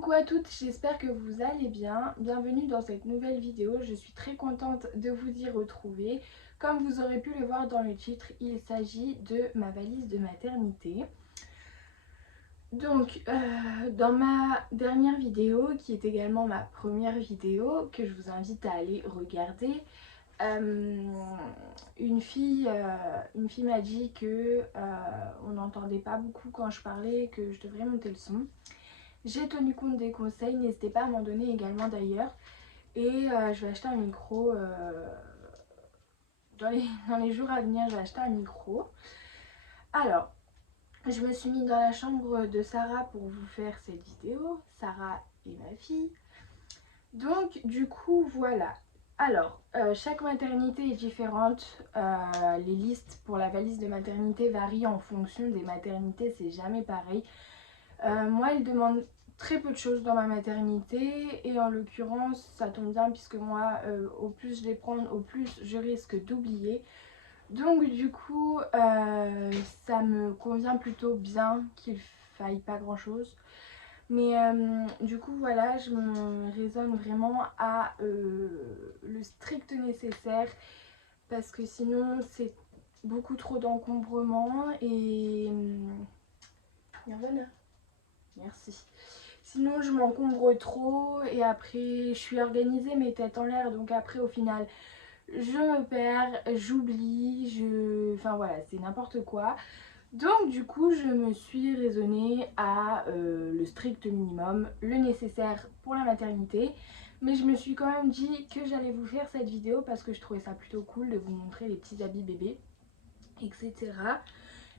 Coucou à toutes, j'espère que vous allez bien. Bienvenue dans cette nouvelle vidéo, je suis très contente de vous y retrouver. Comme vous aurez pu le voir dans le titre, il s'agit de ma valise de maternité. Donc, dans ma dernière vidéo, qui est également ma première vidéo, que je vous invite à aller regarder, une fille m'a dit que on n'entendait pas beaucoup quand je parlais, que je devrais monter le son. J'ai tenu compte des conseils, n'hésitez pas à m'en donner également d'ailleurs. Et je vais acheter un micro, dans les jours à venir, je vais acheter un micro. Alors, je me suis mise dans la chambre de Sarah pour vous faire cette vidéo, Sarah et ma fille. Donc du coup voilà. Alors, chaque maternité est différente, les listes pour la valise de maternité varient en fonction des maternités, c'est jamais pareil. Moi, il demande très peu de choses dans ma maternité et en l'occurrence, ça tombe bien puisque moi, au plus je les prends, au plus je risque d'oublier. Donc du coup, ça me convient plutôt bien qu'il faille pas grand chose. Mais du coup, voilà, je me raisonne vraiment à le strict nécessaire parce que sinon, c'est beaucoup trop d'encombrement et... Merci. Sinon je m'encombre trop et après je suis organisée mais tête en l'air, donc après au final je me perds, j'oublie, enfin voilà, c'est n'importe quoi. Donc du coup je me suis raisonnée à le strict minimum, le nécessaire pour la maternité. Mais je me suis quand même dit que j'allais vous faire cette vidéo parce que je trouvais ça plutôt cool de vous montrer les petits habits bébés, etc.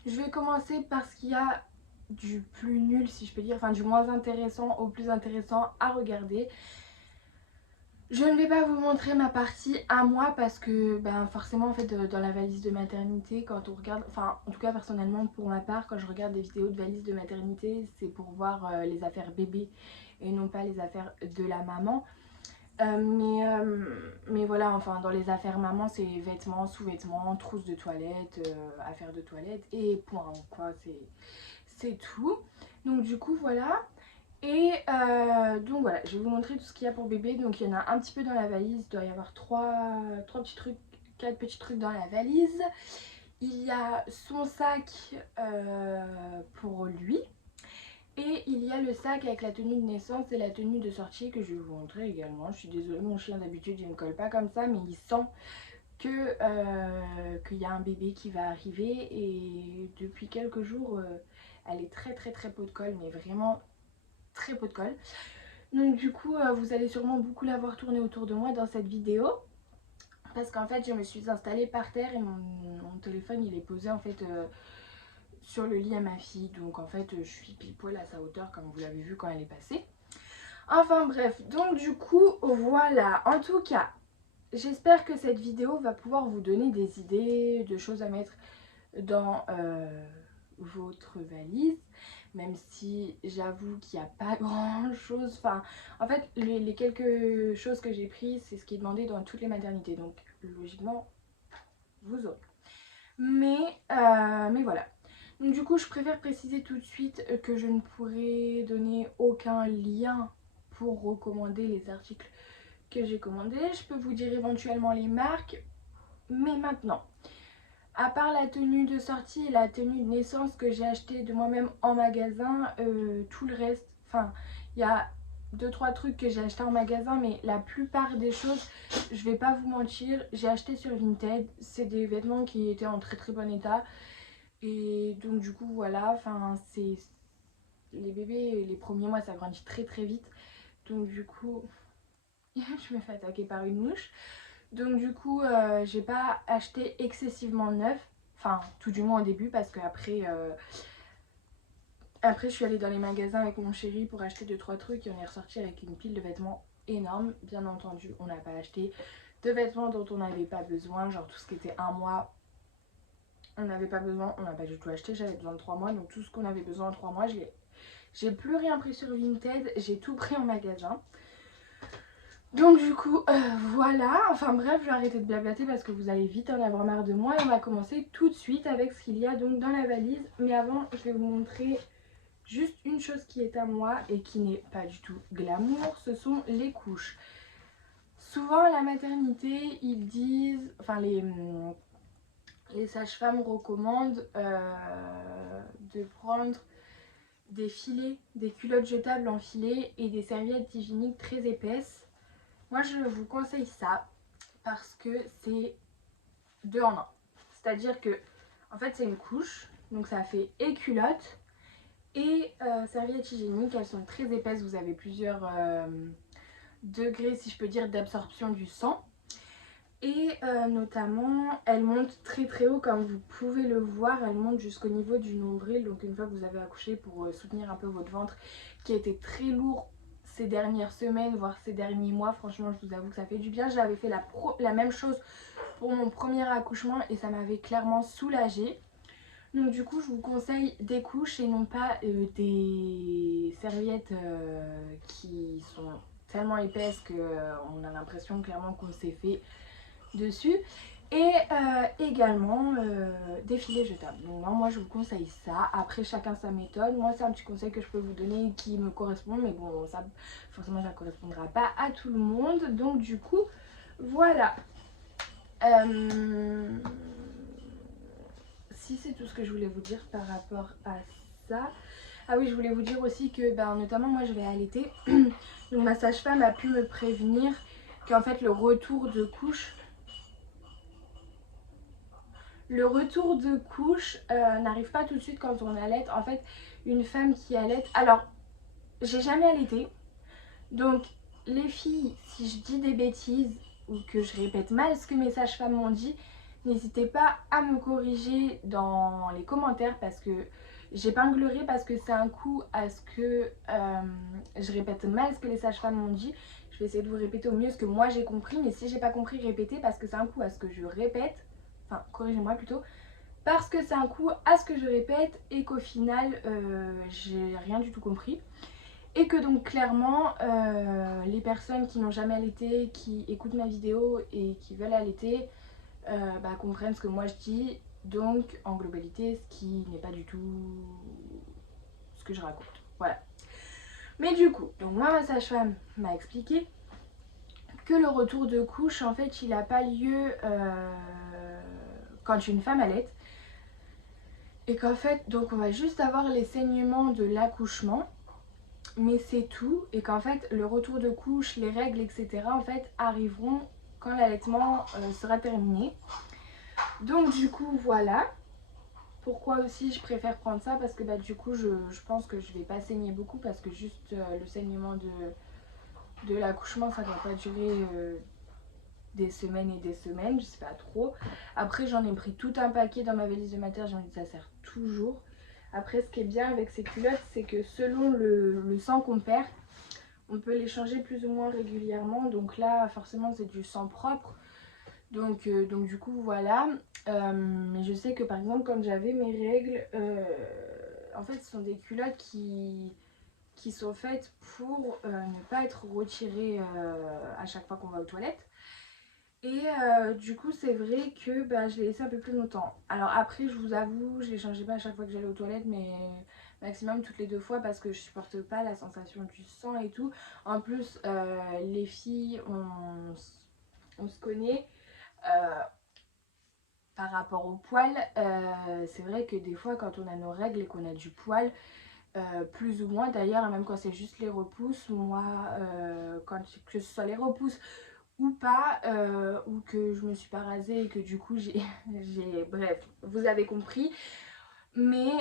Je vais commencer par ce qu'il y a du plus nul, si je peux dire, enfin du moins intéressant au plus intéressant à regarder. Je ne vais pas vous montrer ma partie à moi parce que ben, forcément en fait dans la valise de maternité, quand on regarde, enfin en tout cas personnellement pour ma part, quand je regarde des vidéos de valise de maternité, c'est pour voir les affaires bébés et non pas les affaires de la maman. Mais voilà, enfin dans les affaires maman, c'est vêtements, sous-vêtements, trousses de toilette, affaires de toilette et point quoi, c'est tout. Donc du coup voilà. Et donc voilà, je vais vous montrer tout ce qu'il y a pour bébé. Donc il y en a un petit peu dans la valise, il doit y avoir 3 petits trucs, 4 petits trucs dans la valise. Il y a son sac pour lui. Et il y a le sac avec la tenue de naissance et la tenue de sortie que je vais vous montrer également. Je suis désolée, mon chien d'habitude il ne colle pas comme ça, mais il sent qu'il y a un bébé qui va arriver. Et depuis quelques jours, elle est très peu de colle, mais vraiment très peu de colle. Donc du coup, vous allez sûrement beaucoup la voir tourner autour de moi dans cette vidéo. Parce qu'en fait, je me suis installée par terre et mon téléphone il est posé en fait sur le lit à ma fille. Donc en fait je suis pile poil à sa hauteur comme vous l'avez vu quand elle est passée. Enfin bref, donc du coup voilà. En tout cas, j'espère que cette vidéo va pouvoir vous donner des idées de choses à mettre dans votre valise. Même si j'avoue qu'il n'y a pas grand chose. Enfin, en fait, les quelques choses que j'ai prises, c'est ce qui est demandé dans toutes les maternités. Donc logiquement, vous aurez. Mais voilà. Donc du coup, je préfère préciser tout de suite que je ne pourrai donner aucun lien pour recommander les articles que j'ai commandés. Je peux vous dire éventuellement les marques, mais maintenant, à part la tenue de sortie et la tenue de naissance que j'ai acheté de moi-même en magasin, tout le reste, enfin, il y a 2-3 trucs que j'ai acheté en magasin, mais la plupart des choses, je vais pas vous mentir, j'ai acheté sur Vinted. C'est des vêtements qui étaient en très bon état. Et donc du coup voilà, enfin c'est les bébés, les premiers mois ça grandit très vite. Donc du coup, je me fais attaquer par une mouche. Donc du coup, j'ai pas acheté excessivement neuf. Enfin, tout du moins au début parce que après je suis allée dans les magasins avec mon chéri pour acheter 2-3 trucs et on est ressorti avec une pile de vêtements énorme. Bien entendu, on n'a pas acheté de vêtements dont on n'avait pas besoin, genre tout ce qui était un mois. On n'avait pas besoin, on n'a pas du tout acheté, j'avais besoin de 3 mois. Donc tout ce qu'on avait besoin en 3 mois, j'ai plus rien pris sur Vinted, j'ai tout pris en magasin. Donc du coup, voilà. Enfin bref, je vais arrêter de blablater parce que vous allez vite en avoir marre de moi. Et on va commencer tout de suite avec ce qu'il y a donc dans la valise. Mais avant, je vais vous montrer Juste une chose qui est à moi et qui n'est pas du tout glamour, ce sont les couches. Souvent à la maternité, ils disent, enfin les sages-femmes recommandent de prendre des filets, des culottes jetables en filet et des serviettes hygiéniques très épaisses. Moi je vous conseille ça parce que c'est 2 en 1. C'est-à-dire que en fait c'est une couche, donc ça fait et culotte et serviettes hygiéniques. Elles sont très épaisses, vous avez plusieurs degrés si je peux dire d'absorption du sang. Et notamment, elle monte très très haut comme vous pouvez le voir, elle monte jusqu'au niveau du nombril. Donc une fois que vous avez accouché, pour soutenir un peu votre ventre qui a été très lourd ces dernières semaines, voire ces derniers mois, franchement je vous avoue que ça fait du bien. J'avais fait la même chose pour mon premier accouchement et ça m'avait clairement soulagée. Donc du coup je vous conseille des couches et non pas des serviettes qui sont tellement épaisses qu'on a l'impression clairement qu'on s'est fait dessus. Et également des filets jetables. Donc moi je vous conseille ça. Après chacun sa méthode. Moi c'est un petit conseil que je peux vous donner qui me correspond. Mais bon ça forcément ça ne correspondra pas à tout le monde. Donc du coup voilà. Si c'est tout ce que je voulais vous dire par rapport à ça. Ah oui, je voulais vous dire aussi que notamment moi je vais allaiter. Donc ma sage-femme a pu me prévenir qu'en fait le retour de couche n'arrive pas tout de suite quand on allaite. En fait, une femme qui allaite... Alors, j'ai jamais allaité. Donc, les filles, si je dis des bêtises ou que je répète mal ce que mes sages-femmes m'ont dit, n'hésitez pas à me corriger dans les commentaires parce que j'épinglerai, parce que c'est un coup à ce que je répète mal ce que les sages-femmes m'ont dit. Je vais essayer de vous répéter au mieux ce que moi j'ai compris, mais si j'ai pas compris, répétez parce que c'est un coup à ce que je répète. Enfin, corrigez-moi plutôt. Parce que c'est un coup à ce que je répète et qu'au final, j'ai rien du tout compris. Et que donc clairement, les personnes qui n'ont jamais allaité, qui écoutent ma vidéo et qui veulent allaiter, comprennent ce que moi je dis. Donc en globalité, ce qui n'est pas du tout ce que je raconte. Voilà. Mais du coup, donc moi ma sage-femme m'a expliqué que le retour de couche, en fait, il n'a pas lieu quand une femme allaite. Et qu'en fait, donc on va juste avoir les saignements de l'accouchement, mais c'est tout. Et qu'en fait, le retour de couche, les règles, etc. en fait, arriveront quand l'allaitement sera terminé. Donc du coup, voilà. Pourquoi aussi je préfère prendre ça, parce que du coup, je pense que je vais pas saigner beaucoup, parce que juste le saignement de l'accouchement, ça ne doit pas durer des semaines et des semaines, je sais pas trop. Après j'en ai pris tout un paquet dans ma valise de mater, j'ai envie que ça sert toujours. Après ce qui est bien avec ces culottes, c'est que selon le sang qu'on perd, on peut les changer plus ou moins régulièrement. Donc là forcément c'est du sang propre. Donc du coup voilà. Mais je sais que par exemple quand j'avais mes règles, en fait ce sont des culottes qui sont faites pour ne pas être retirées à chaque fois qu'on va aux toilettes. Et du coup c'est vrai que je l'ai laissé un peu plus longtemps. Alors après je vous avoue, je les changeais pas à chaque fois que j'allais aux toilettes, mais maximum toutes les 2 fois parce que je supporte pas la sensation du sang et tout. En plus les filles on se connaît par rapport au poil. C'est vrai que des fois quand on a nos règles et qu'on a du poil, plus ou moins d'ailleurs, même quand c'est juste les repousses, moi que ce soit les repousses ou pas, ou que je me suis pas rasée et que du coup j'ai bref, vous avez compris. Mais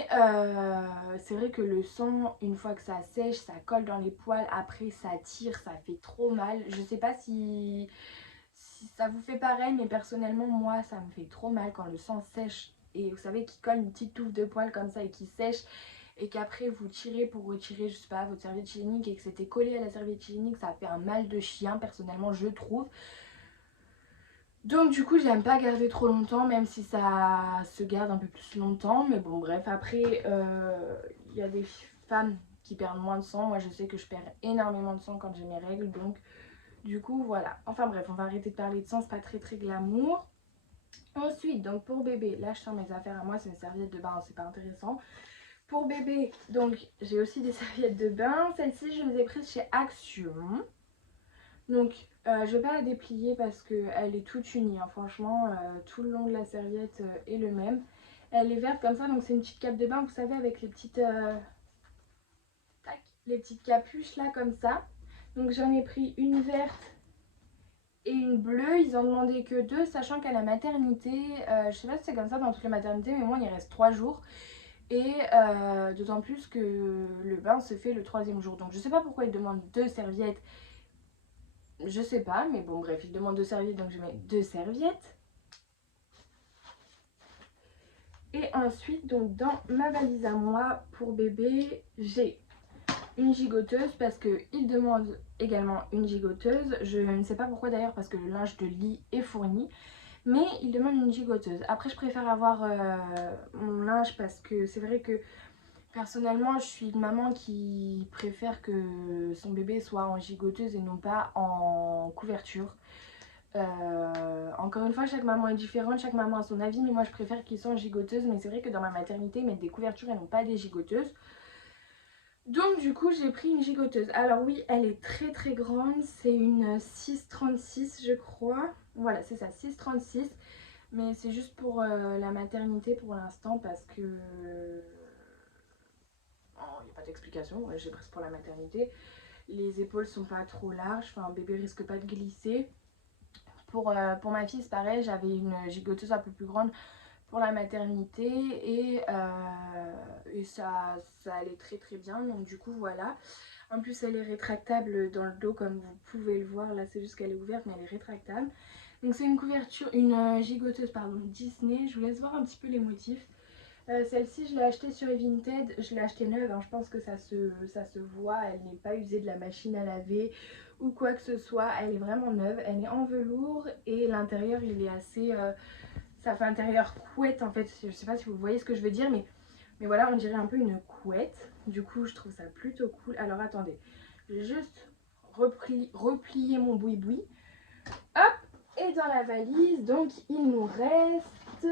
c'est vrai que le sang, une fois que ça sèche, ça colle dans les poils, après ça tire, ça fait trop mal. Je sais pas si ça vous fait pareil, mais personnellement moi ça me fait trop mal quand le sang sèche et vous savez qu'il colle une petite touffe de poils comme ça et qui sèche, et qu'après vous tirez pour retirer, je sais pas, votre serviette hygiénique et que c'était collé à la serviette hygiénique, ça fait un mal de chien personnellement je trouve. Donc du coup j'aime pas garder trop longtemps, même si ça se garde un peu plus longtemps. Mais bon bref, après il y a des femmes qui perdent moins de sang. Moi je sais que je perds énormément de sang quand j'ai mes règles. Donc du coup voilà. Enfin bref, on va arrêter de parler de sang, c'est pas très très glamour. Ensuite, donc pour bébé, là je sors mes affaires à moi, c'est une serviette de bain, c'est pas intéressant. Pour bébé, donc j'ai aussi des serviettes de bain. Celles-ci, je les ai prises chez Action. Donc je vais pas la déplier parce qu'elle est toute unie, hein. Franchement, tout le long de la serviette est le même. Elle est verte comme ça, donc c'est une petite cape de bain, vous savez, avec les petites, tac, les petites capuches là comme ça. Donc j'en ai pris une verte et une bleue. Ils en demandaient que 2, sachant qu'à la maternité, je sais pas si c'est comme ça dans toutes les maternités, mais moi il reste 3 jours. Et d'autant plus que le bain se fait le 3e jour. Donc je sais pas pourquoi ils demandent 2 serviettes. Je sais pas, mais bon bref, ils demandent 2 serviettes, donc je mets 2 serviettes. Et ensuite, donc dans ma valise à moi pour bébé, j'ai une gigoteuse parce qu'ils demandent également une gigoteuse. Je ne sais pas pourquoi d'ailleurs, parce que le linge de lit est fourni. Mais ils demandent une gigoteuse. Après, je préfère avoir mon linge parce que c'est vrai que personnellement, je suis une maman qui préfère que son bébé soit en gigoteuse et non pas en couverture. Encore une fois, chaque maman est différente, chaque maman a son avis, mais moi je préfère qu'ils soient en gigoteuse. Mais c'est vrai que dans ma maternité, ils mettent des couvertures et non pas des gigoteuses. Donc du coup, j'ai pris une gigoteuse. Alors oui, elle est très très grande, c'est une 6,36 je crois. Voilà, c'est ça, 6,36. Mais c'est juste pour la maternité pour l'instant parce que... il n'y a pas d'explication, j'ai pris pour la maternité. Les épaules sont pas trop larges, enfin un bébé risque pas de glisser. Pour ma fille, c'est pareil, j'avais une gigoteuse un peu plus grande pour la maternité et ça allait très très bien. Donc du coup voilà. En plus elle est rétractable dans le dos comme vous pouvez le voir. Là c'est juste qu'elle est ouverte mais elle est rétractable. Donc c'est une couverture, une gigoteuse pardon, Disney. Je vous laisse voir un petit peu les motifs. Celle-ci je l'ai achetée sur Vinted, je l'ai achetée neuve, hein. Je pense que ça se voit, elle n'est pas usée de la machine à laver ou quoi que ce soit, elle est vraiment neuve, elle est en velours et l'intérieur il est assez, ça fait intérieur couette en fait, je sais pas si vous voyez ce que je veux dire, mais voilà, on dirait un peu une couette, du coup je trouve ça plutôt cool. Alors attendez, je vais juste replier mon boui-boui, hop, et dans la valise, donc il nous reste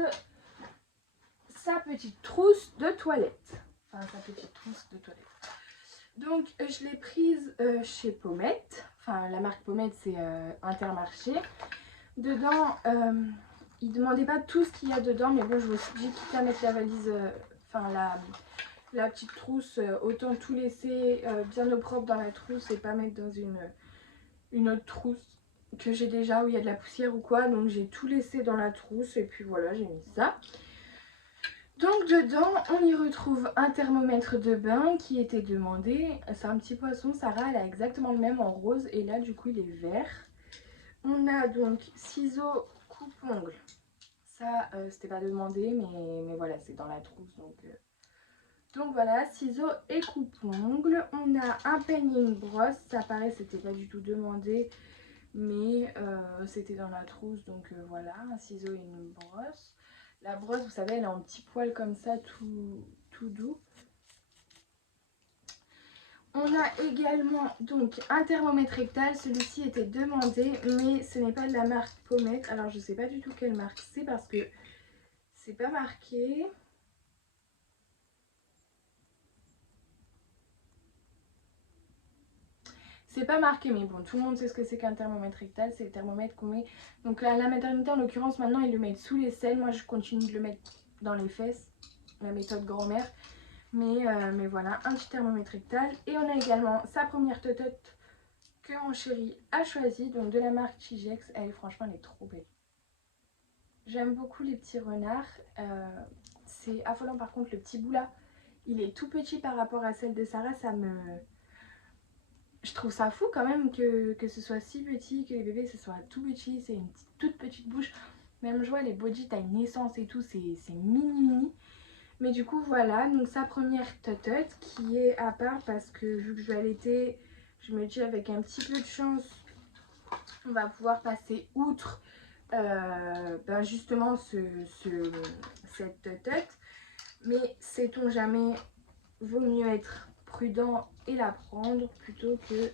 sa petite trousse de toilette. Enfin, sa petite trousse de toilette. Donc, je l'ai prise chez Pommette. Enfin, la marque Pommette, c'est Intermarché. Dedans, ils ne demandaient pas tout ce qu'il y a dedans. Mais bon, je me suis dit, quitte à mettre la valise, enfin, la petite trousse, autant tout laisser bien au propre dans la trousse et pas mettre dans une autre trousse que j'ai déjà où il y a de la poussière ou quoi. Donc, j'ai tout laissé dans la trousse et puis voilà, j'ai mis ça. Donc dedans, on y retrouve un thermomètre de bain qui était demandé. C'est un petit poisson, Sarah, elle a exactement le même en rose et là du coup il est vert. On a donc ciseaux coupe-ongles. Ça, c'était pas demandé, mais voilà, c'est dans la trousse. Donc voilà, ciseaux et coupe-ongles. On a un peigne et une brosse. Ça paraît, c'était pas du tout demandé, mais c'était dans la trousse. Donc voilà, un ciseau et une brosse. La brosse, vous savez, elle est en petits poils comme ça, tout doux. On a également donc un thermomètre rectal. Celui-ci était demandé, mais ce n'est pas de la marque Pommette. Alors, je ne sais pas du tout quelle marque c'est parce que c'est pas marqué. C'est pas marqué, mais bon, tout le monde sait ce que c'est qu'un thermomètre rectal. C'est le thermomètre qu'on met. Donc, la maternité, en l'occurrence, maintenant, ils le mettent sous les selles. Moi, je continue de le mettre dans les fesses. La méthode grand-mère. Mais voilà, un petit thermomètre rectal. Et on a également sa première totote que mon chéri a choisi. Donc, de la marque Chigex. Elle, franchement, elle est trop belle. J'aime beaucoup les petits renards. C'est affolant, par contre, le petit bout là. Il est tout petit par rapport à celle de Sarah. Je trouve ça fou quand même que ce soit si petit, que les bébés ce soit tout petit, c'est une toute petite bouche. Même je vois les body taille naissance et tout, c'est mini mini. Mais du coup voilà, donc sa première totote qui est à part parce que vu que je vais allaiter, je me dis avec un petit peu de chance, on va pouvoir passer outre justement cette totote. Mais sait-on jamais, vaut mieux être prudent et la prendre plutôt que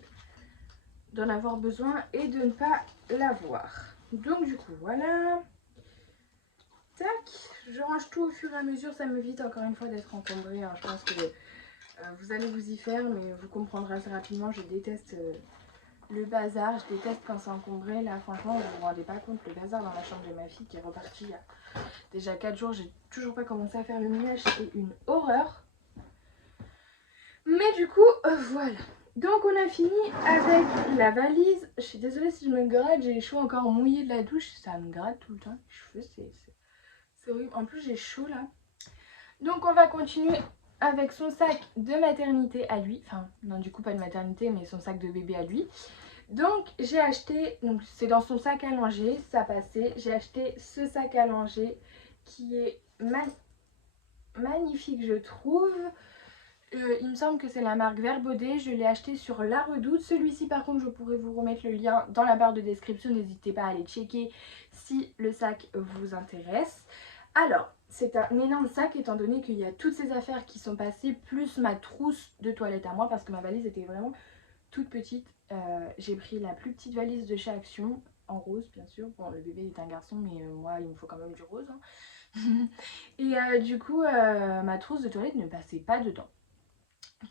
d'en avoir besoin et de ne pas l'avoir. Donc du coup voilà. tac, je range tout au fur et à mesure, ça m'évite encore une fois d'être encombrée, hein. Je pense que vous allez vous y faire, mais vous comprendrez assez rapidement, je déteste le bazar, je déteste quand c'est encombré. Là franchement vous vous rendez pas compte, le bazar dans la chambre de ma fille qui est reparti il y a déjà 4 jours, j'ai toujours pas commencé à faire le ménage, c'est une horreur. Mais du coup voilà, donc on a fini avec la valise. Je suis désolée si je me gratte, j'ai les cheveux encore mouillés de la douche, ça me gratte tout le temps les cheveux, c'est horrible, en plus j'ai chaud là. Donc on va continuer avec son sac de maternité à lui, enfin non du coup pas de maternité mais son sac de bébé à lui. Donc j'ai acheté, donc c'est dans son sac à langer, ça passait, j'ai acheté ce sac à langer qui est magnifique je trouve. Il me semble que c'est la marque Verbaudet, je l'ai acheté sur La Redoute. Celui-ci par contre je pourrais vous remettre le lien dans la barre de description, n'hésitez pas à aller checker si le sac vous intéresse. Alors c'est un énorme sac étant donné qu'il y a toutes ces affaires qui sont passées plus ma trousse de toilette à moi parce que ma valise était vraiment toute petite. J'ai pris la plus petite valise de chez Action, en rose bien sûr. Bon le bébé est un garçon mais moi il me faut quand même du rose. Hein. Et du coup ma trousse de toilette ne passait pas dedans.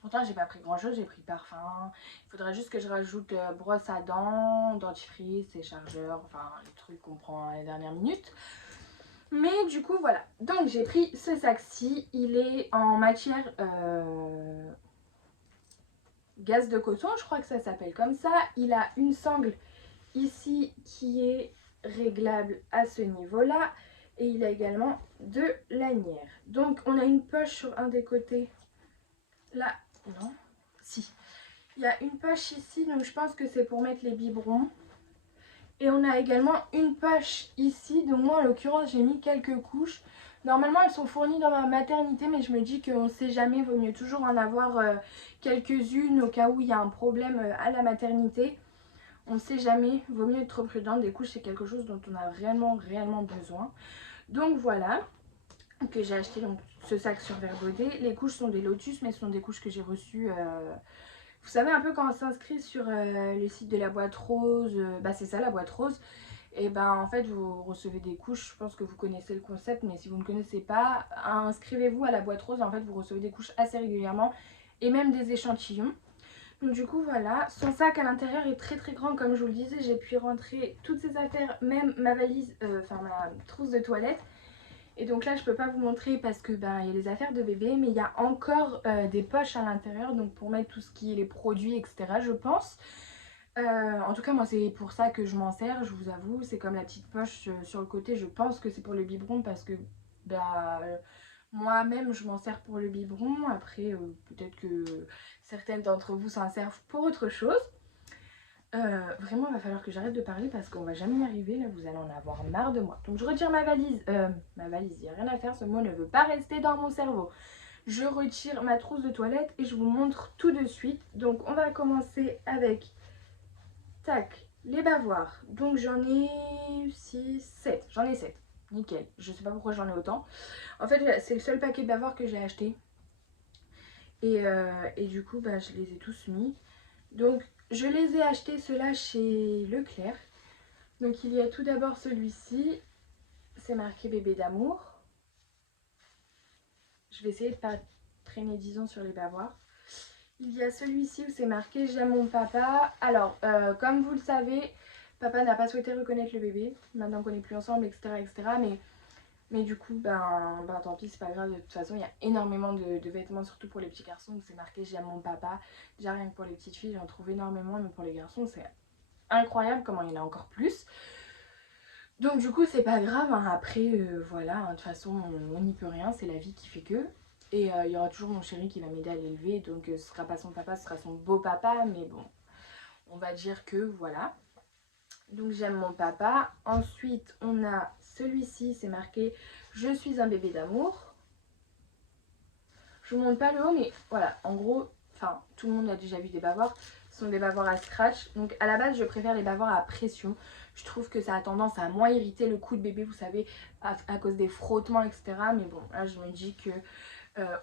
Pourtant j'ai pas pris grand chose, j'ai pris parfum. Il faudrait juste que je rajoute brosse à dents, dentifrice et chargeur, enfin les trucs qu'on prend à la dernière minute. Mais du coup voilà, donc j'ai pris ce sac-ci, il est en matière gaz de coton, je crois que ça s'appelle comme ça. Il a une sangle ici qui est réglable à ce niveau-là. Et il a également deux lanières. Donc on a une poche sur un des côtés. Là, non, si. Il y a une poche ici, donc je pense que c'est pour mettre les biberons. Et on a également une poche ici, donc moi en l'occurrence j'ai mis quelques couches. Normalement elles sont fournies dans ma maternité, mais je me dis qu'on ne sait jamais, vaut mieux toujours en avoir quelques-unes au cas où il y a un problème à la maternité. On ne sait jamais, vaut mieux être prudent, des couches c'est quelque chose dont on a réellement besoin. Donc voilà, que j'ai acheté donc, ce sac sur Verbaudet. Les couches sont des Lotus, mais ce sont des couches que j'ai reçues... Vous savez un peu quand on s'inscrit sur le site de la boîte rose, bah c'est ça la boîte rose, et ben en fait vous recevez des couches, je pense que vous connaissez le concept, mais si vous ne connaissez pas, inscrivez-vous à la boîte rose, en fait vous recevez des couches assez régulièrement et même des échantillons. Donc du coup voilà, son sac à l'intérieur est très grand comme je vous le disais, j'ai pu rentrer toutes ces affaires, même ma valise, enfin ma trousse de toilette. Et donc là je peux pas vous montrer parce que ben il y a les affaires de bébé, mais il y a encore des poches à l'intérieur, donc pour mettre tout ce qui est les produits etc je pense. En tout cas moi c'est pour ça que je m'en sers, je vous avoue, c'est comme la petite poche sur le côté, je pense que c'est pour le biberon parce que bah, moi-même je m'en sers pour le biberon, après peut-être que certaines d'entre vous s'en servent pour autre chose. Vraiment il va falloir que j'arrête de parler parce qu'on va jamais y arriver, là vous allez en avoir marre de moi. Donc je retire ma valise, il n'y a rien à faire, ce mot ne veut pas rester dans mon cerveau. Je retire ma trousse de toilette et je vous montre tout de suite. Donc on va commencer avec, tac, les bavoirs. Donc j'en ai 6, 7, j'en ai 7, nickel. Je sais pas pourquoi j'en ai autant. En fait c'est le seul paquet de bavoirs que j'ai acheté. Et du coup bah, je les ai tous mis. Donc je les ai achetés ceux-là chez Leclerc. Donc il y a tout d'abord celui-ci, c'est marqué bébé d'amour. Je vais essayer de ne pas traîner 10 ans sur les bavoirs. Il y a celui-ci où c'est marqué j'aime mon papa. Alors comme vous le savez, papa n'a pas souhaité reconnaître le bébé. Maintenant qu'on n'est plus ensemble etc. Mais du coup ben tant pis, c'est pas grave, de toute façon il y a énormément de vêtements, surtout pour les petits garçons où c'est marqué j'aime mon papa. Déjà rien que pour les petites filles j'en trouve énormément, mais pour les garçons c'est incroyable comment il y en a encore plus. Donc du coup c'est pas grave, hein. Après voilà, hein, de toute façon on n'y peut rien, c'est la vie qui fait que. Et il y aura toujours mon chéri qui va m'aider à l'élever, donc ce sera pas son papa, ce sera son beau papa, mais bon, on va dire que voilà. Donc j'aime mon papa. Ensuite on a celui-ci, c'est marqué je suis un bébé d'amour. Je vous montre pas le haut, mais voilà, en gros, enfin tout le monde a déjà vu des bavoirs, ce sont des bavoirs à scratch. Donc à la base je préfère les bavoirs à pression. Je trouve que ça a tendance à moins irriter le cou de bébé, vous savez, à cause des frottements etc. Mais bon, là je me dis que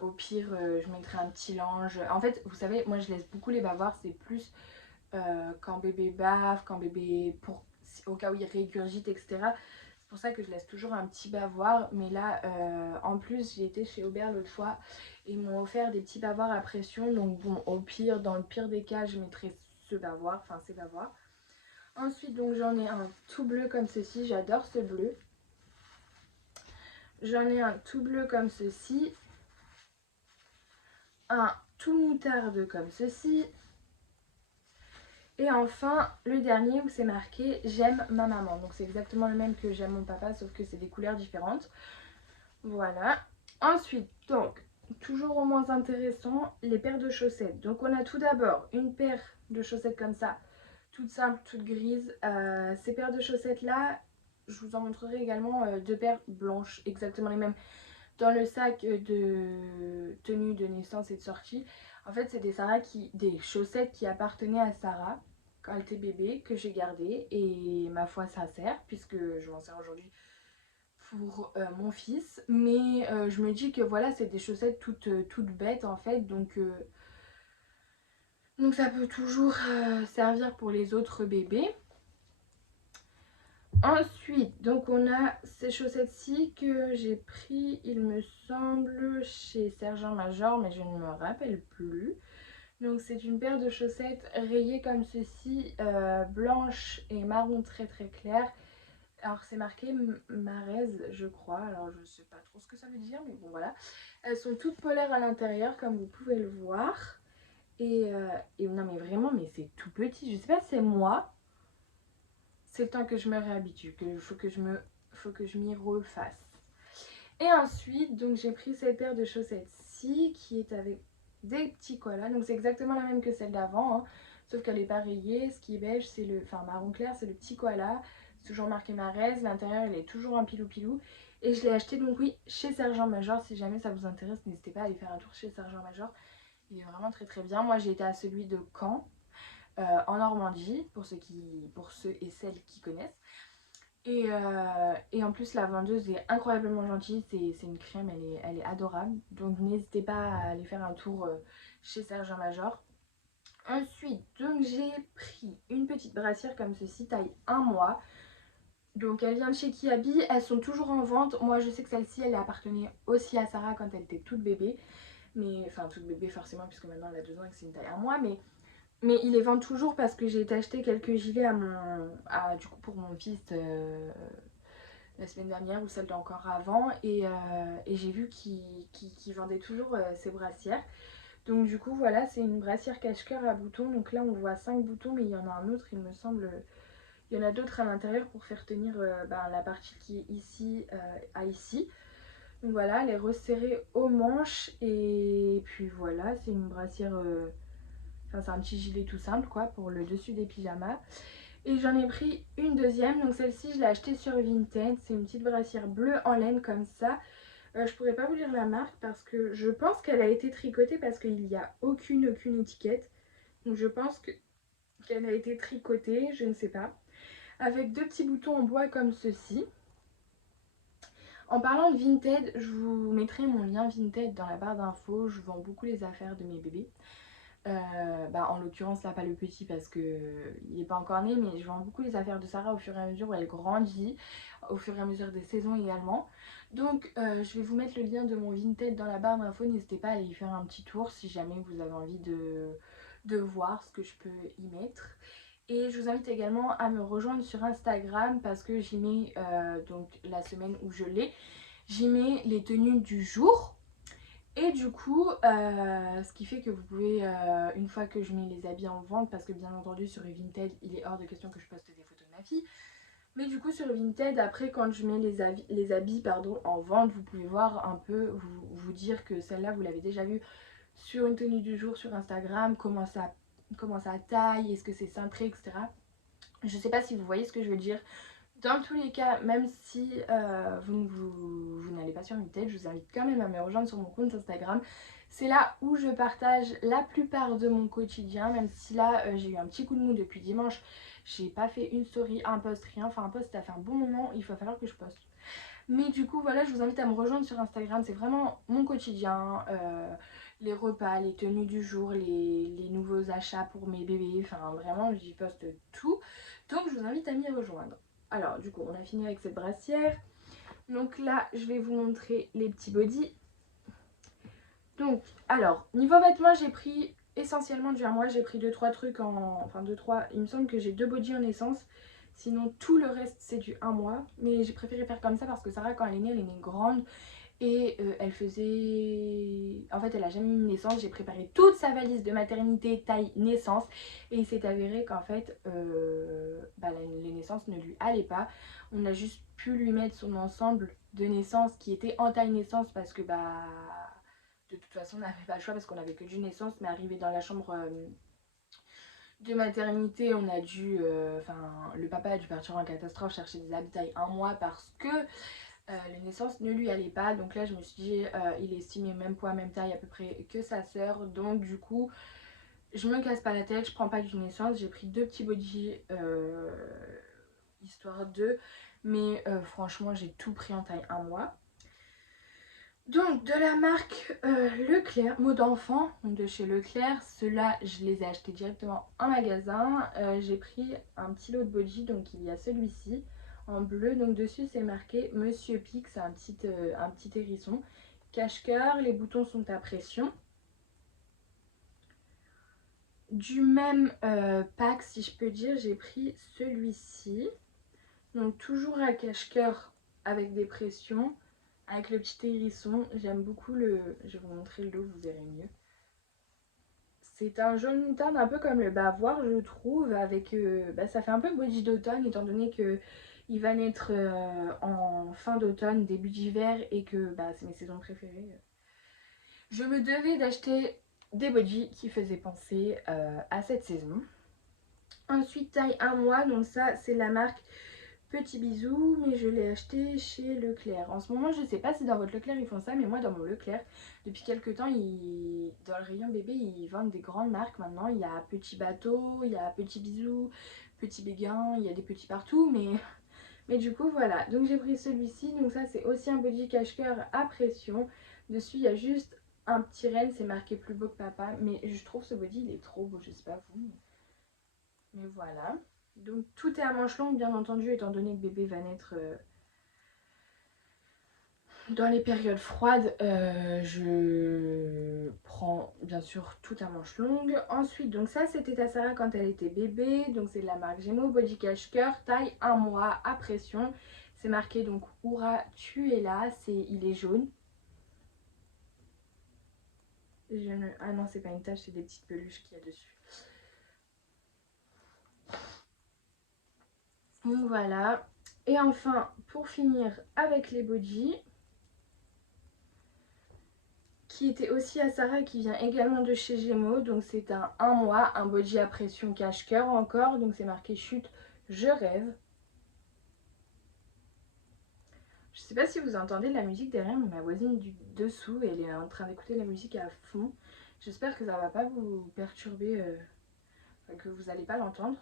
au pire je mettrai un petit linge. En fait vous savez, moi je laisse beaucoup les bavoirs, c'est plus quand bébé bave, quand bébé, au cas où il régurgite etc. pour ça que je laisse toujours un petit bavoir. Mais là, en plus, j'ai été chez Aubert l'autre fois et ils m'ont offert des petits bavoirs à pression. Donc bon, au pire, dans le pire des cas, je mettrai ce bavoir, enfin ces bavoirs. Ensuite, donc j'en ai un tout bleu comme ceci, j'adore ce bleu. J'en ai un tout bleu comme ceci. Un tout moutarde comme ceci. Et enfin, le dernier où c'est marqué j'aime ma maman. Donc c'est exactement le même que j'aime mon papa, sauf que c'est des couleurs différentes. Voilà. Ensuite, donc, toujours au moins intéressant, les paires de chaussettes. Donc on a tout d'abord une paire de chaussettes comme ça, toute simple, toute grise. Ces paires de chaussettes là, je vous en montrerai également deux paires blanches, exactement les mêmes. Dans le sac de tenue de naissance et de sortie, en fait c'est des chaussettes qui appartenaient à Sarah quand elle était bébé, que j'ai gardées, et ma foi ça sert puisque je m'en sers aujourd'hui pour mon fils. Mais je me dis que voilà, c'est des chaussettes toutes bêtes en fait, donc ça peut toujours servir pour les autres bébés. Ensuite, donc on a ces chaussettes-ci que j'ai pris, il me semble, chez Sergent Major, mais je ne me rappelle plus. Donc c'est une paire de chaussettes rayées comme ceci, blanche et marron très très clair. Alors c'est marqué Marez, je crois, alors je ne sais pas trop ce que ça veut dire, mais bon voilà. Elles sont toutes polaires à l'intérieur, comme vous pouvez le voir. Et non mais vraiment, mais c'est tout petit, je sais pas si c'est moi. C'est le temps que je me réhabitue, qu'il faut que je m'y refasse. Et ensuite, donc j'ai pris cette paire de chaussettes-ci qui est avec des petits koalas. Donc c'est exactement la même que celle d'avant, hein, sauf qu'elle est pas rayée. Ce qui est beige, c'est enfin marron clair, c'est le petit koala. C'est toujours marqué Marez. L'intérieur, il est toujours un pilou-pilou. Et je l'ai acheté donc oui chez Sergent Major. Si jamais ça vous intéresse, n'hésitez pas à aller faire un tour chez Sergent Major. Il est vraiment très très bien. Moi j'ai été à celui de Caen. En Normandie, pour ceux et celles qui connaissent. Et en plus, la vendeuse est incroyablement gentille. C'est une crème, elle est adorable. Donc n'hésitez pas à aller faire un tour chez Sergent Major. Ensuite, donc j'ai pris une petite brassière comme ceci, taille 1 mois. Donc elle vient de chez Kiabi, elles sont toujours en vente. Moi je sais que celle-ci, elle appartenait aussi à Sarah quand elle était toute bébé. Mais, enfin toute bébé forcément, puisque maintenant elle a 2 ans et que c'est une taille 1 mois. Mais ils les vendent toujours parce que j'ai été acheter quelques gilets du coup pour mon fils la semaine dernière ou celle d'encore avant. Et j'ai vu qu'ils vendaient toujours ces brassières. Donc du coup voilà, c'est une brassière cache-cœur à boutons. Donc là on voit 5 boutons, mais il y en a un autre il me semble. Il y en a d'autres à l'intérieur pour faire tenir la partie qui est ici à ici. Donc voilà, elle est resserrée aux manches. Et puis voilà, c'est une brassière... Enfin, c'est un petit gilet tout simple quoi pour le dessus des pyjamas. Et j'en ai pris une deuxième. Donc celle-ci je l'ai achetée sur Vinted. C'est une petite brassière bleue en laine comme ça. Je pourrais pas vous dire la marque parce que je pense qu'elle a été tricotée parce qu'il n'y a aucune étiquette. Donc je pense qu'elle a été tricotée, je ne sais pas. Avec deux petits boutons en bois comme ceci. En parlant de Vinted, je vous mettrai mon lien Vinted dans la barre d'infos. Je vends beaucoup les affaires de mes bébés. En l'occurrence là pas le petit parce que il n'est pas encore né, mais je vends beaucoup les affaires de Sarah au fur et à mesure où elle grandit, au fur et à mesure des saisons également. Donc je vais vous mettre le lien de mon Vinted dans la barre d'infos, n'hésitez pas à aller y faire un petit tour si jamais vous avez envie de voir ce que je peux y mettre. Et je vous invite également à me rejoindre sur Instagram parce que j'y mets, donc la semaine où je l'ai, j'y mets les tenues du jour. Et du coup, ce qui fait que vous pouvez, une fois que je mets les habits en vente, parce que bien entendu sur Vinted, il est hors de question que je poste des photos de ma fille. Mais du coup sur Vinted, après quand je mets les habits en vente, vous pouvez voir un peu, vous dire que celle-là vous l'avez déjà vue sur une tenue du jour sur Instagram, comment ça taille, est-ce que c'est cintré, etc. Je sais pas si vous voyez ce que je veux dire. Dans tous les cas, même si vous n'allez pas sur Vinted, je vous invite quand même à me rejoindre sur mon compte Instagram. C'est là où je partage la plupart de mon quotidien, même si là j'ai eu un petit coup de mou depuis dimanche. J'ai pas fait une story, un post, rien. Enfin un post ça fait un bon moment, il va falloir que je poste. Mais du coup voilà, je vous invite à me rejoindre sur Instagram, c'est vraiment mon quotidien. Les repas, les tenues du jour, les nouveaux achats pour mes bébés, enfin vraiment j'y poste tout. Donc je vous invite à m'y rejoindre. alors du coup on a fini avec cette brassière. Donc là je vais vous montrer les petits bodys. Donc alors niveau vêtements j'ai pris essentiellement du 1 mois. J'ai pris 2-3 trucs en... Enfin 2-3, il me semble que j'ai 2 bodys en essence. Sinon tout le reste c'est du 1 mois. Mais j'ai préféré faire comme ça parce que Sarah quand elle est née grande. Et elle faisait... En fait, elle a jamais eu une naissance. J'ai préparé toute sa valise de maternité taille naissance. Et il s'est avéré qu'en fait, les naissances ne lui allaient pas. On a juste pu lui mettre son ensemble de naissance qui était en taille naissance parce que de toute façon, on n'avait pas le choix parce qu'on n'avait que du naissance. Mais arrivé dans la chambre de maternité, on a dû... le papa a dû partir en catastrophe chercher des habits taille 1 mois parce que... les naissances ne lui allaient pas. Donc là je me suis dit il est estimé même poids même taille à peu près que sa sœur. Donc du coup je me casse pas la tête, je prends pas du naissance. J'ai pris 2 petits bodys histoire de. Mais franchement j'ai tout pris en taille 1 mois. Donc de la marque Leclerc, mode enfant, donc de chez Leclerc. Ceux-là je les ai achetés directement en magasin. J'ai pris un petit lot de body. Donc il y a celui-ci en bleu, donc dessus c'est marqué Monsieur Pic, c'est un petit hérisson. Cache-cœur, les boutons sont à pression. Du même pack si je peux dire, j'ai pris celui-ci. Donc toujours à cache-cœur avec des pressions, avec le petit hérisson. J'aime beaucoup le... Je vais vous montrer le dos, vous verrez mieux. C'est un jaune moutarde un peu comme le bavoir je trouve, avec ça fait un peu body d'automne étant donné que il va naître en fin d'automne, début d'hiver et que c'est mes saisons préférées. Je me devais d'acheter des bodys qui faisaient penser à cette saison. Ensuite taille 1 mois, donc ça c'est la marque Petit Bisou, mais je l'ai acheté chez Leclerc. En ce moment, je sais pas si dans votre Leclerc ils font ça, mais moi dans mon Leclerc, depuis quelques temps, dans le rayon bébé, ils vendent des grandes marques maintenant. Il y a Petit Bateau, il y a Petit Bisou, Petit Béguin, il y a des petits partout, mais du coup voilà. Donc j'ai pris celui-ci, donc ça c'est aussi un body cache-cœur à pression. Dessus il y a juste un petit renne, c'est marqué plus beau que papa, mais je trouve ce body il est trop beau, je sais pas vous. Mais voilà. Donc tout est à manches longues bien entendu étant donné que bébé va naître dans les périodes froides. Je prends bien sûr tout à manches longues. Ensuite donc ça c'était à Sarah quand elle était bébé. Donc c'est de la marque Gémeaux Body Cache-Cœur taille 1 mois à pression. C'est marqué donc Oura tu es là. Il est jaune. Ah non c'est pas une tache, c'est des petites peluches qu'il y a dessus. Donc voilà. Et enfin, pour finir avec les bodys, qui était aussi à Sarah, qui vient également de chez Gémeaux. Donc c'est un 1 mois, un body à pression cache-cœur encore. Donc c'est marqué chute, je rêve. Je sais pas si vous entendez la musique derrière, mais ma voisine du dessous, elle est en train d'écouter la musique à fond. J'espère que ça va pas vous perturber, que vous n'allez pas l'entendre.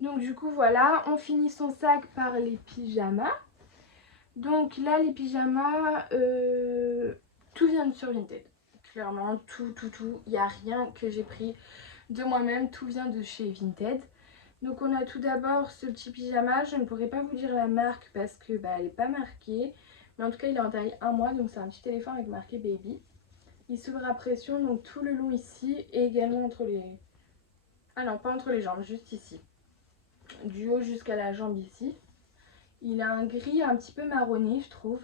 Donc du coup voilà, on finit son sac par les pyjamas. Donc là les pyjamas, tout vient de sur Vinted. Clairement tout, il n'y a rien que j'ai pris de moi-même, tout vient de chez Vinted. Donc on a tout d'abord ce petit pyjama, je ne pourrais pas vous dire la marque parce que elle n'est pas marquée. Mais en tout cas il est en taille 1 mois, donc c'est un petit éléphant avec marqué baby. Il s'ouvre à pression, donc tout le long ici et également entre les... Ah non, pas entre les jambes, juste ici. Du haut jusqu'à la jambe ici. Il a un gris un petit peu marronné, je trouve.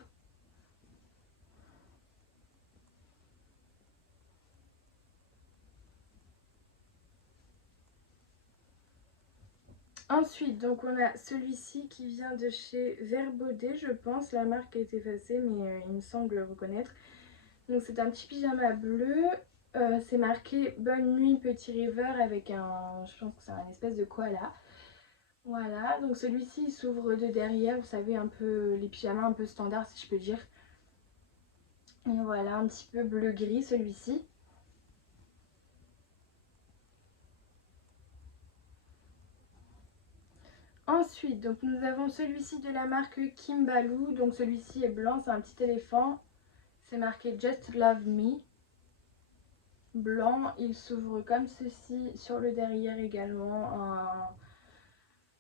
Ensuite, donc on a celui-ci qui vient de chez Verbaudet, je pense. La marque a été effacée, mais il me semble le reconnaître. Donc c'est un petit pyjama bleu. C'est marqué Bonne nuit petit rêveur avec un... Je pense que c'est un espèce de koala. Voilà, donc celui-ci il s'ouvre de derrière. Vous savez, un peu les pyjamas un peu standards si je peux dire. Et voilà, un petit peu bleu-gris celui-ci. Ensuite, donc nous avons celui-ci de la marque Kimbalou. Donc celui-ci est blanc, c'est un petit éléphant. C'est marqué Just Love Me. Blanc, il s'ouvre comme ceci sur le derrière également.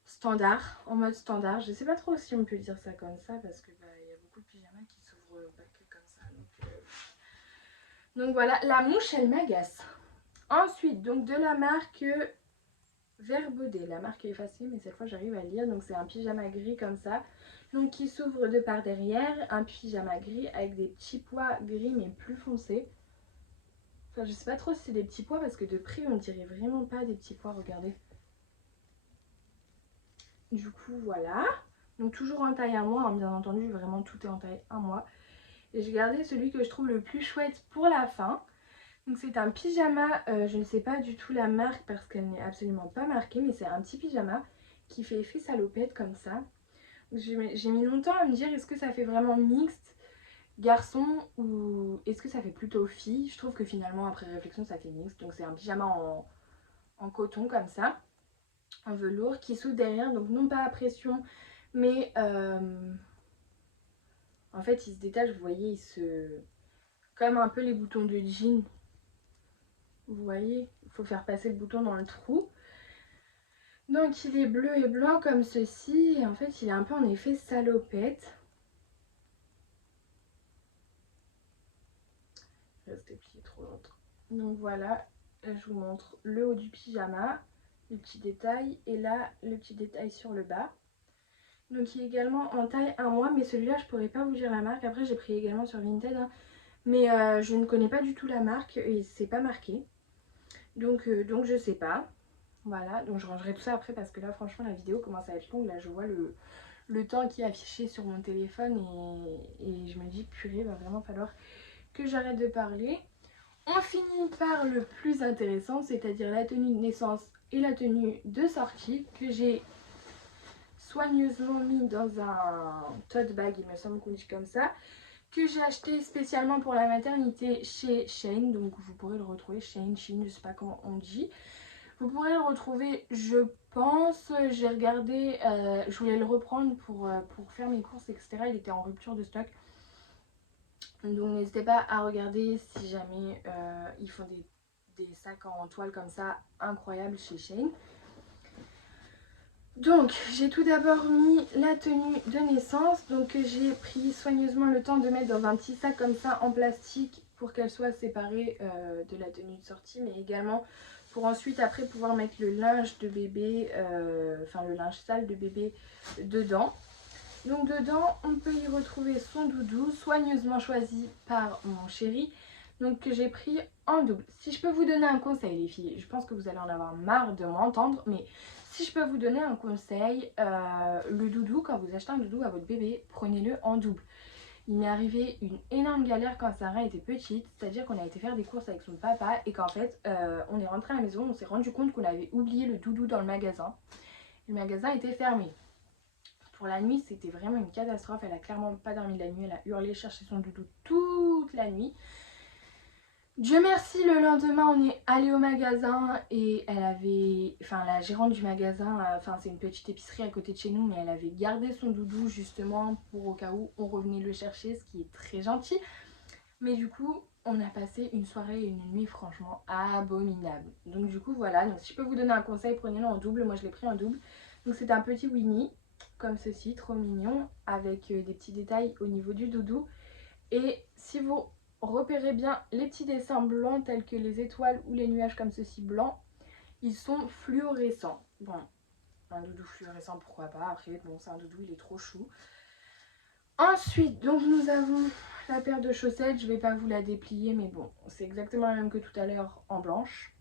standard, en mode standard. Je sais pas trop si on peut dire ça comme ça parce que bah, y a beaucoup de pyjamas qui s'ouvrent pas que comme ça. Donc voilà, la mouche elle m'agace. Ensuite, donc de la marque Verbaudet, la marque est effacée mais cette fois j'arrive à lire. Donc c'est un pyjama gris comme ça. Donc qui s'ouvre de par derrière, un pyjama gris avec des petits pois gris mais plus foncés. Enfin je sais pas trop si c'est des petits pois parce que de près on dirait vraiment pas des petits pois, regardez. Du coup voilà, donc toujours en taille 1 mois, hein, bien entendu, vraiment tout est en taille 1 mois. Et j'ai gardé celui que je trouve le plus chouette pour la fin. Donc c'est un pyjama, je ne sais pas du tout la marque parce qu'elle n'est absolument pas marquée, mais c'est un petit pyjama qui fait effet salopette comme ça. J'ai mis longtemps à me dire est-ce que ça fait vraiment mixte garçon ou est-ce que ça fait plutôt fille. Je trouve que finalement après réflexion ça fait mixte. Donc c'est un pyjama en coton comme ça, en velours qui s'ouvre derrière, donc non pas à pression mais en fait il se détache, vous voyez, il se... comme un peu les boutons de jean, vous voyez, il faut faire passer le bouton dans le trou. Donc il est bleu et blanc comme ceci, et en fait il est un peu en effet salopette. Restez plié trop longtemps. Donc voilà, je vous montre le haut du pyjama, le petit détail, et là le petit détail sur le bas. Donc il est également en taille 1 mois, mais celui-là je pourrais pas vous dire la marque. Après j'ai pris également sur Vinted, hein. Mais je ne connais pas du tout la marque et c'est pas marqué. Donc je sais pas. Voilà, donc je rangerai tout ça après parce que là franchement la vidéo commence à être longue. Là je vois le temps qui est affiché sur mon téléphone et je me dis purée, va vraiment falloir que j'arrête de parler. On finit par le plus intéressant, c'est-à-dire la tenue de naissance et la tenue de sortie que j'ai soigneusement mis dans un tote bag, il me semble qu'on dit comme ça, que j'ai acheté spécialement pour la maternité chez Shein. Donc vous pourrez le retrouver, Shein, je sais pas comment on dit. Vous pourrez le retrouver, je pense. J'ai regardé, je voulais le reprendre pour faire mes courses, etc. Il était en rupture de stock. Donc n'hésitez pas à regarder si jamais ils font des sacs en toile comme ça incroyables chez Shein. Donc j'ai tout d'abord mis la tenue de naissance, donc j'ai pris soigneusement le temps de mettre dans un petit sac comme ça en plastique pour qu'elle soit séparée de la tenue de sortie, mais également pour ensuite après pouvoir mettre le linge de bébé, enfin le linge sale de bébé dedans. Donc dedans on peut y retrouver son doudou soigneusement choisi par mon chéri, donc que j'ai pris en double. Si je peux vous donner un conseil les filles, je pense que vous allez en avoir marre de m'entendre, mais si je peux vous donner un conseil, le doudou, quand vous achetez un doudou à votre bébé, prenez-le en double. Il m'est arrivé une énorme galère quand Sarah était petite, c'est-à-dire qu'on a été faire des courses avec son papa et qu'en fait on est rentré à la maison, on s'est rendu compte qu'on avait oublié le doudou dans le magasin. Le magasin était fermé. Pour la nuit c'était vraiment une catastrophe, elle a clairement pas dormi la nuit, elle a hurlé chercher son doudou toute la nuit. Dieu merci, le lendemain on est allé au magasin et elle avait, enfin la gérante du magasin, enfin c'est une petite épicerie à côté de chez nous, mais elle avait gardé son doudou justement pour au cas où on revenait le chercher, ce qui est très gentil. Mais du coup on a passé une soirée et une nuit franchement abominable. Donc du coup voilà, donc si je peux vous donner un conseil, prenez-le en double, moi je l'ai pris en double. Donc c'est un petit Winnie comme ceci, trop mignon, avec des petits détails au niveau du doudou. Et si vous repérez bien les petits dessins blancs tels que les étoiles ou les nuages comme ceci blancs, ils sont fluorescents. Bon, un doudou fluorescent pourquoi pas, après bon c'est un doudou, il est trop chou. Ensuite donc nous avons la paire de chaussettes, je vais pas vous la déplier mais bon c'est exactement la même que tout à l'heure en blanche.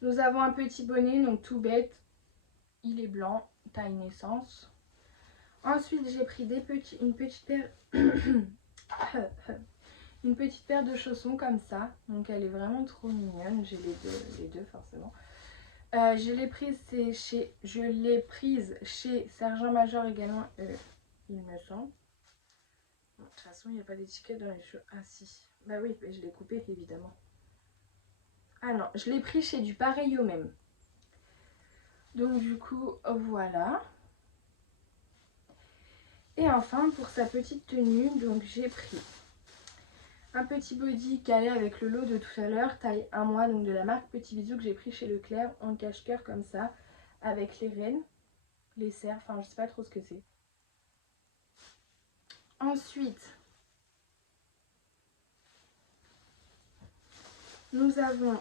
Nous avons un petit bonnet, donc tout bête, il est blanc, taille naissance. Ensuite j'ai pris une petite paire une petite paire de chaussons comme ça, donc elle est vraiment trop mignonne. J'ai les deux forcément. Je l'ai prise chez Sergent Major également, il me semble. Bon, de toute façon il n'y a pas d'étiquette dans les cheveux. Ah si, bah oui, je l'ai coupé évidemment. Ah non, je l'ai pris chez du pareil au même. Donc du coup voilà. Et enfin pour sa petite tenue, donc j'ai pris un petit body calé avec le lot de tout à l'heure, taille 1 mois, donc de la marque Petit Bisou que j'ai pris chez Leclerc en cache-cœur comme ça, avec les rennes, les cerfs, enfin je sais pas trop ce que c'est. Ensuite, nous avons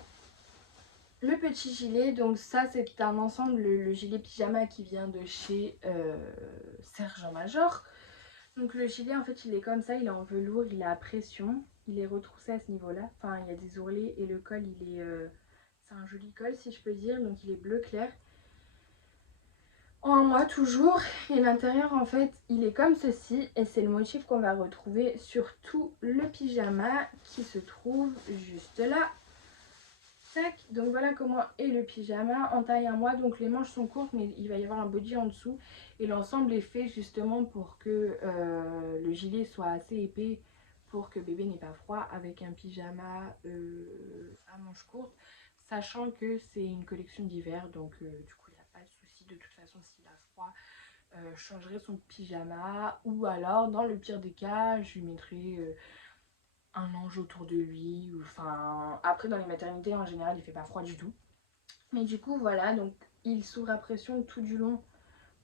le petit gilet. Donc ça c'est un ensemble, le gilet pyjama qui vient de chez Sergent Major. Donc le gilet en fait il est comme ça, il est en velours, il est à pression, il est retroussé à ce niveau là. Enfin il y a des ourlets et le col il est... c'est un joli col si je peux dire, donc il est bleu clair. En moi toujours, et l'intérieur en fait il est comme ceci et c'est le motif qu'on va retrouver sur tout le pyjama qui se trouve juste là. Tac, donc voilà comment est le pyjama en taille 1 mois. Donc les manches sont courtes mais il va y avoir un body en dessous et l'ensemble est fait justement pour que le gilet soit assez épais pour que bébé n'ait pas froid avec un pyjama à manches courtes, sachant que c'est une collection d'hiver donc du coup il n'y a pas de souci. De toute façon s'il a froid je changerai son pyjama ou alors dans le pire des cas je lui mettrai un ange autour de lui. Enfin après dans les maternités en général il fait pas froid du tout. Mais du coup voilà, donc il s'ouvre à pression tout du long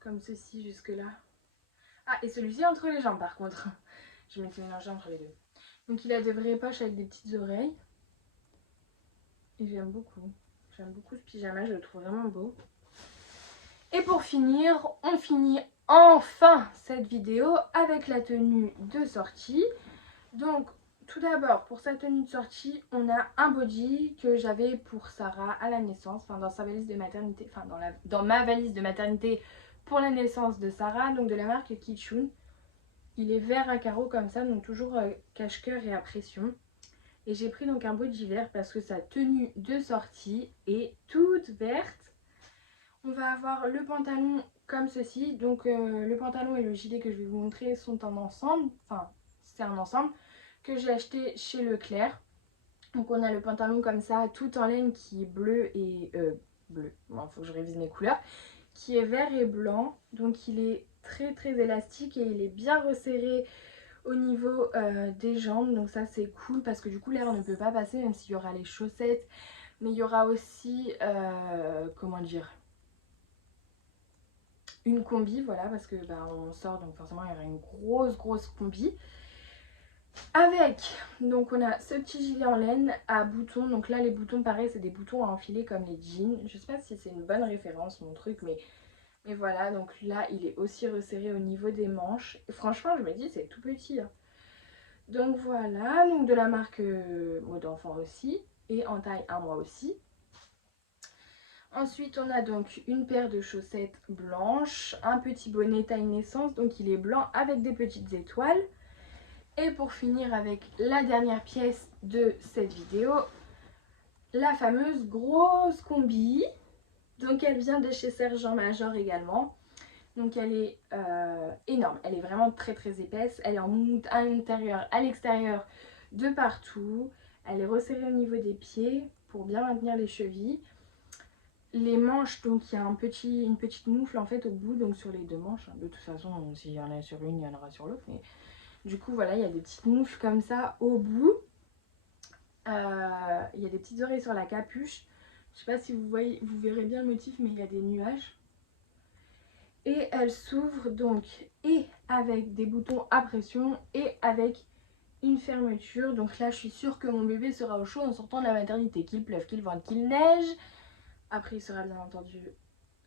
comme ceci jusque là. Ah et celui-ci entre les jambes par contre. Je m'étais mélangé entre les deux. Donc il a des vraies poches avec des petites oreilles. Et j'aime beaucoup. J'aime beaucoup ce pyjama, je le trouve vraiment beau. Et pour finir, on finit enfin cette vidéo avec la tenue de sortie. Donc tout d'abord pour sa tenue de sortie, on a un body que j'avais pour Sarah à la naissance, enfin dans sa valise de maternité, enfin dans ma valise de maternité pour la naissance de Sarah, donc de la marque Kitchun. Il est vert à carreaux comme ça, donc toujours cache-cœur et à pression. Et j'ai pris donc un body vert parce que sa tenue de sortie est toute verte. On va avoir le pantalon comme ceci, donc le pantalon et le gilet que je vais vous montrer sont un ensemble, enfin c'est un ensemble que j'ai acheté chez Leclerc. Donc on a le pantalon comme ça, tout en laine qui est bleu et... bleu, bon faut que je révise mes couleurs. Qui est vert et blanc, donc il est très très élastique et il est bien resserré au niveau des jambes. Donc ça c'est cool parce que du coup l'air ne peut pas passer même s'il y aura les chaussettes. Mais il y aura aussi, comment dire, une combi, voilà, parce que bah, on sort donc forcément il y aura une grosse combi. Avec, donc on a ce petit gilet en laine à boutons, donc là les boutons pareil c'est des boutons à enfiler comme les jeans, je sais pas si c'est une bonne référence mon truc mais voilà, donc là il est aussi resserré au niveau des manches, et franchement je me dis c'est tout petit hein. Donc voilà, donc de la marque mode enfant aussi, et en taille 1 mois aussi. Ensuite on a donc une paire de chaussettes blanches, un petit bonnet taille naissance, donc il est blanc avec des petites étoiles. Et pour finir avec la dernière pièce de cette vidéo, la fameuse grosse combi. Donc elle vient de chez Sergent Major également. Donc elle est énorme, elle est vraiment très épaisse. Elle est en moumoute à l'intérieur, à l'extérieur, de partout. Elle est resserrée au niveau des pieds pour bien maintenir les chevilles. Les manches, donc il y a une petite moufle en fait au bout, donc sur les deux manches. De toute façon, s'il y en a sur une, il y en aura sur l'autre. Mais du coup, voilà, il y a des petites moufles comme ça au bout. Il y a des petites oreilles sur la capuche. Je sais pas si vous voyez, vous verrez bien le motif, mais il y a des nuages. Et elle s'ouvre donc et avec des boutons à pression et avec une fermeture. Donc là, je suis sûre que mon bébé sera au chaud en sortant de la maternité, qu'il pleuve, qu'il vente, qu'il neige. Après, il sera bien entendu,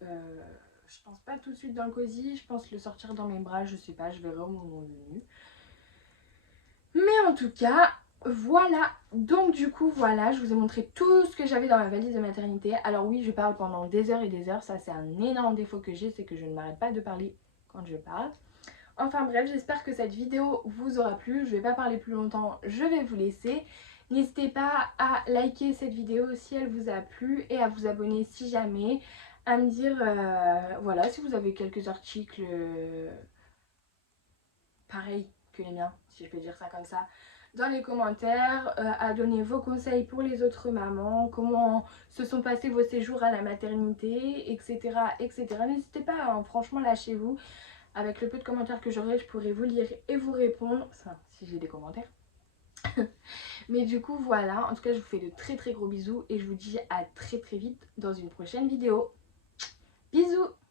je pense pas tout de suite dans le cosy. Je pense le sortir dans mes bras, je sais pas, je verrai au moment venu. Mais en tout cas, voilà. Donc du coup, voilà, je vous ai montré tout ce que j'avais dans ma valise de maternité. Alors oui, je parle pendant des heures et des heures. Ça, c'est un énorme défaut que j'ai, c'est que je ne m'arrête pas de parler quand je parle. Enfin bref, j'espère que cette vidéo vous aura plu. Je ne vais pas parler plus longtemps, je vais vous laisser. N'hésitez pas à liker cette vidéo si elle vous a plu et à vous abonner si jamais. À me dire, voilà, si vous avez quelques articles pareils que les miens, si je peux dire ça comme ça, dans les commentaires, à donner vos conseils pour les autres mamans, comment se sont passés vos séjours à la maternité, etc. etc. N'hésitez pas, hein, franchement, lâchez-vous. Avec le peu de commentaires que j'aurai, je pourrai vous lire et vous répondre, enfin, si j'ai des commentaires. Mais du coup, voilà, en tout cas, je vous fais de très gros bisous et je vous dis à très vite dans une prochaine vidéo. Bisous!